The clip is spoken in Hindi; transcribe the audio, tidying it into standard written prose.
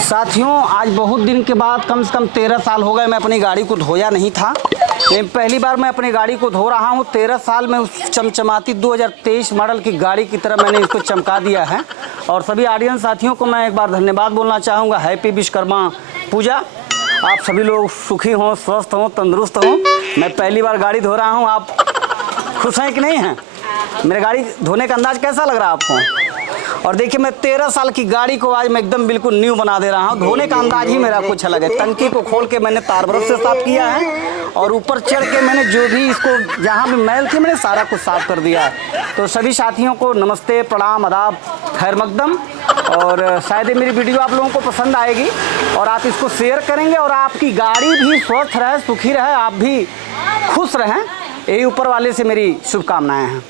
साथियों, आज बहुत दिन के बाद कम से कम 13 साल हो गए मैं अपनी गाड़ी को धोया नहीं था। पहली बार मैं अपनी गाड़ी को धो रहा हूँ। 13 साल में उस चमचमाती 2023 मॉडल की गाड़ी की तरह मैंने इसको चमका दिया है। और सभी ऑडियंस साथियों को मैं एक बार धन्यवाद बोलना चाहूँगा। हैप्पी विश्वकर्मा पूजा। आप सभी लोग सुखी हों, स्वस्थ हों, तंदुरुस्त हों। मैं पहली बार गाड़ी धो रहा हूँ। आप खुश हैं कि नहीं हैं? मेरी गाड़ी धोने का अंदाज़ कैसा लग रहा है आपको? और देखिए, मैं 13 साल की गाड़ी को आज मैं एकदम बिल्कुल न्यू बना दे रहा हूँ। धोने का अंदाज ही मेरा कुछ अलग है। टंकी को खोल के मैंने तार ब्रश से साफ़ किया है और ऊपर चढ़ के मैंने जो भी इसको जहाँ भी मैल थी मैंने सारा कुछ साफ़ कर दिया है। तो सभी साथियों को नमस्ते, प्रणाम, आदाब, खैर मकदम। और शायद मेरी वीडियो आप लोगों को पसंद आएगी और आप इसको शेयर करेंगे और आपकी गाड़ी भी स्वस्थ रहे, सुखी रहे, आप भी खुश रहें। यही ऊपर वाले से मेरी शुभकामनाएँ हैं।